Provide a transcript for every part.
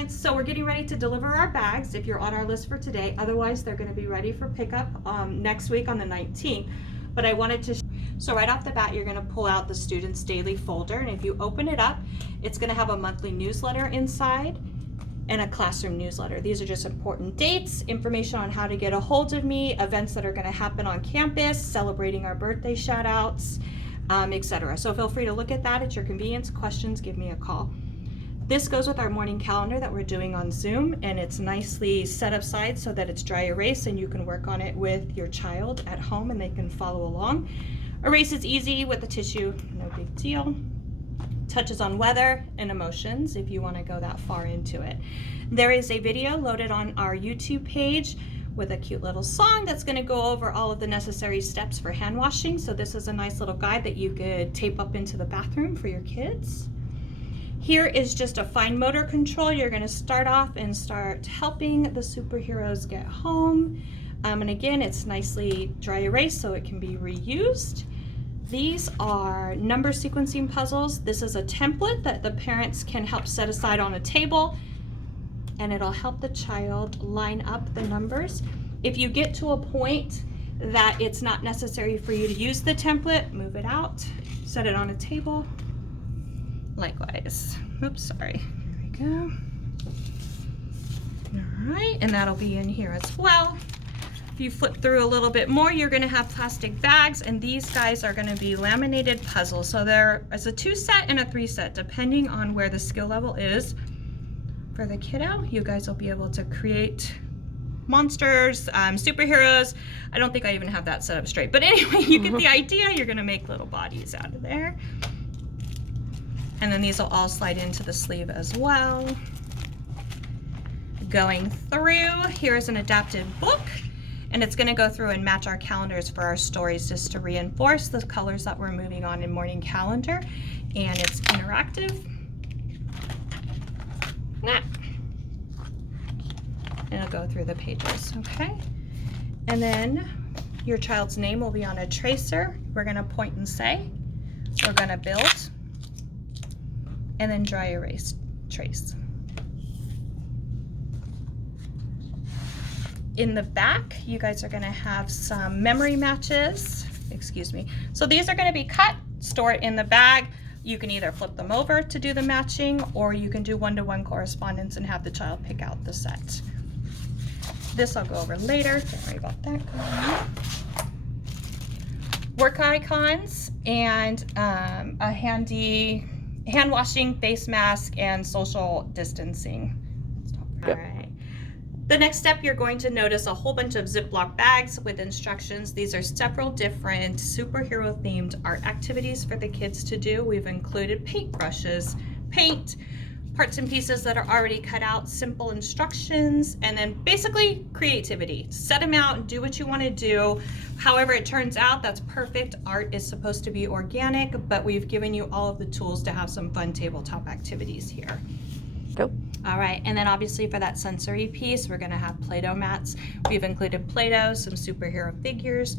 parents, so we're getting ready to deliver our bags if you're on our list for today. Otherwise, they're going to be ready for pickup next week on the 19th. But I wanted to, so right off the bat, you're going to pull out the Students Daily folder, and if you open it up, it's going to have a monthly newsletter inside and a classroom newsletter. These are just important dates, information on how to get a hold of me, events that are going to happen on campus, celebrating our birthday shout outs, etc. So feel free to look at that at your convenience. Questions, give me a call. This goes with our morning calendar that we're doing on Zoom, and it's nicely set aside so that it's dry erase and you can work on it with your child at home and they can follow along. Erase is easy with the tissue, no big deal. Touches on weather and emotions if you want to go that far into it. There is a video loaded on our YouTube page with a cute little song that's going to go over all of the necessary steps for hand washing. So this is a nice little guide that you could tape up into the bathroom for your kids. Here is just a fine motor control. You're going to start off and start helping the superheroes get home. And again, it's nicely dry erase so it can be reused. These are number sequencing puzzles. This is a template that the parents can help set aside on a table, and it'll help the child line up the numbers. If you get to a point that it's not necessary for you to use the template, move it out, set it on a table. Likewise. Oops, sorry. Here we go. All right, and that'll be in here as well. If you flip through a little bit more, you're going to have plastic bags, and these guys are going to be laminated puzzles. So there is a 2-set and a 3-set, depending on where the skill level is for the kiddo. You guys will be able to create monsters, superheroes. I don't think I even have that set up straight, but anyway, you get the idea. You're going to make little bodies out of there. And then these will all slide into the sleeve as well. Going through, here's an adapted book, and it's going to go through and match our calendars for our stories just to reinforce the colors that we're moving on in morning calendar. And it's interactive. Nah. And it'll go through the pages, okay? And then your child's name will be on a tracer. We're going to point and say. We're going to build. And then dry erase trace. In the back, you guys are going to have some memory matches. Excuse me. So these are going to be cut, store it in the bag. You can either flip them over to do the matching, or you can do one-to-one correspondence and have the child pick out the set. This I'll go over later. Don't worry about that. Work icons and a handy hand washing, face mask, and social distancing. All right. The next step, you're going to notice a whole bunch of Ziploc bags with instructions. These are several different superhero themed art activities for the kids to do. We've included paintbrushes, paint, parts and pieces that are already cut out, simple instructions, and then basically creativity. Set them out and do what you want to do. However it turns out, that's perfect. Art is supposed to be organic, but we've given you all of the tools to have some fun tabletop activities here. Go. All right, and then obviously for that sensory piece, we're going to have Play-Doh mats. We've included Play-Doh, some superhero figures,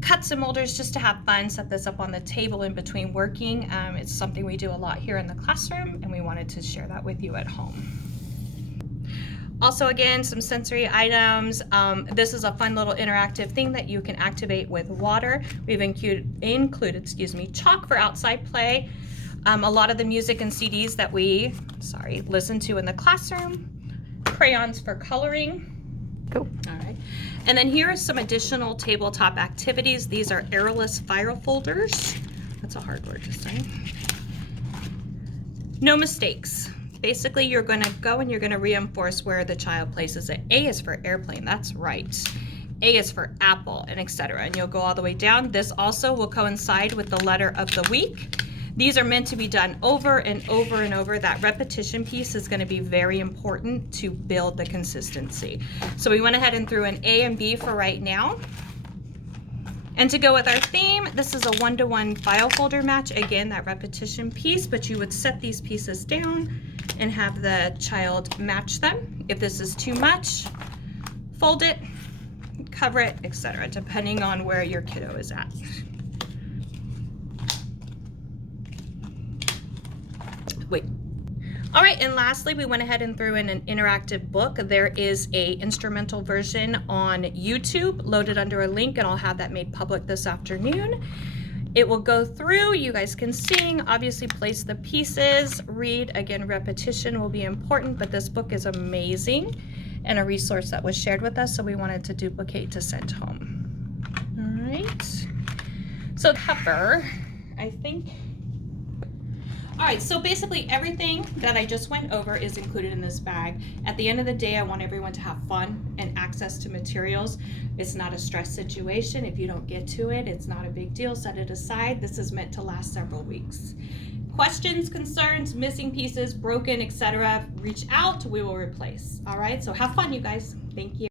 cuts and molders just to have fun. Set this up on the table in between working. It's something we do a lot here in the classroom, and we wanted to share that with you at home. Also, again, some sensory items. This is a fun little interactive thing that you can activate with water. We've included chalk for outside play. A lot of the music and CDs that we listen to in the classroom. Crayons for coloring. Cool. All right. And then here are some additional tabletop activities. These are errorless file folders. That's a hard word to say. No mistakes. Basically, you're going to go and you're going to reinforce where the child places it. A is for airplane. That's right. A is for apple, and etc. And you'll go all the way down. This also will coincide with the letter of the week. These are meant to be done over and over and over. That repetition piece is going to be very important to build the consistency. So we went ahead and threw an A and B for right now. And to go with our theme, this is a one-to-one file folder match. Again, that repetition piece, but you would set these pieces down and have the child match them. If this is too much, fold it, cover it, etc., depending on where your kiddo is at. Wait. All right, and lastly, we went ahead and threw in an interactive book. There is a instrumental version on YouTube loaded under a link, and I'll have that made public this afternoon. It will go through, you guys can sing, obviously place the pieces, read. Again, repetition will be important, but this book is amazing and a resource that was shared with us, so we wanted to duplicate to send home. All right, so cover, I think. All right, so basically everything that I just went over is included in this bag. At the end of the day, I want everyone to have fun and access to materials. It's not a stress situation. If you don't get to it, it's not a big deal. Set it aside. This is meant to last several weeks. Questions, concerns, missing pieces, broken, etc., reach out. We will replace. All right, so have fun, you guys. Thank you.